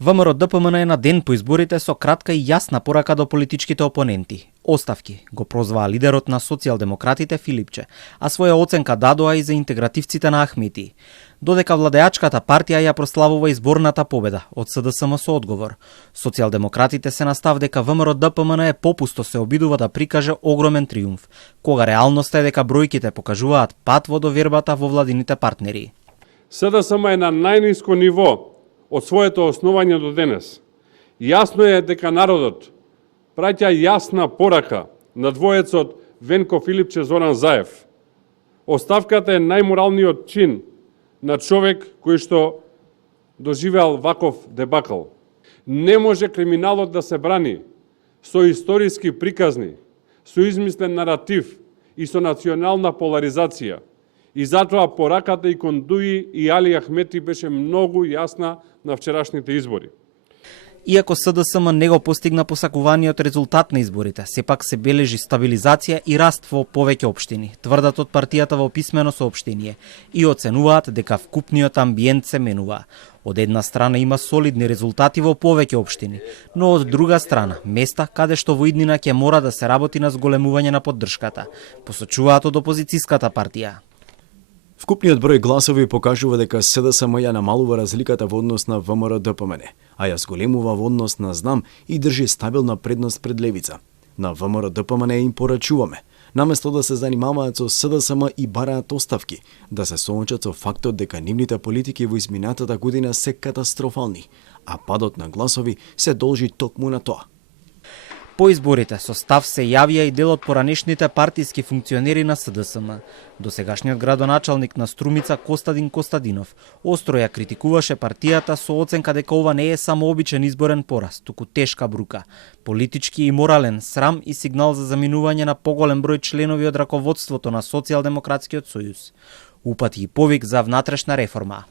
ВМРО-ДПМН е на ден по изборите со кратка и јасна порака до политичките опоненти. Оставки, го прозваа лидерот на социјалдемократите Филипче, а своја оценка дадоа и за интегративците на Ахмети. Додека владеачката партија ја прославува изборната победа од СДСМ со одговор. Социјалдемократите се на став дека ВМРО-ДПМН попусто се обидува да прикаже огромен триумф, кога реалноста е дека бројките покажуваат пат во довербата во владините партнери. СДСМ е на најниско ниво од своето основање до денес. Јасно е дека народот праќа јасна порака на двоецот Венко Филипче Зоран Заев. Оставката е најморалниот чин на човек кој што доживеал ваков дебакл. Не може криминалот да се брани со историски приказни, со измислен наратив и со национална поларизација. И затоа пораката и кон Дуи и Али Ахмети беше многу јасна на вчерашните избори. Иако СДСМ не го постигна посакуваниот резултат на изборите, сепак се бележи стабилизација и раст во повеќе општини, тврдат од партијата во писмено соопштение, и оценуваат дека вкупниот амбиент се менува. Од една страна има солидни резултати во повеќе општини, но од друга страна места каде што во иднина ќе мора да се работи на зголемување на поддршката, посочуваат од опозицијската партија. Вкупниот број гласови покажува дека СДСМ ја намалува разликата во однос на ВМРО-ДПМН, а ја зголемува во однос на ЗНАМ и држи стабилна предност пред левица. На ВМРО-ДПМН им порачуваме, наместо да се занимаваат со СДСМ и бараат оставки, да се соочат со фактот дека нивните политики во изминатата година се катастрофални, а падот на гласови се должи токму на тоа. По изборите со став се јавија и дел од поранешните партиски функционери на СДСМ. Досегашниот градоначалник на Струмица Костадин Костадинов остро ја критикуваше партијата со оценка дека ова не е само обичен изборен пораз, туку тешка брука, политички и морален срам и сигнал за заминување на поголем број членови од раководството на Социјалдемократскиот сојуз. Упати и повик за внатрешна реформа.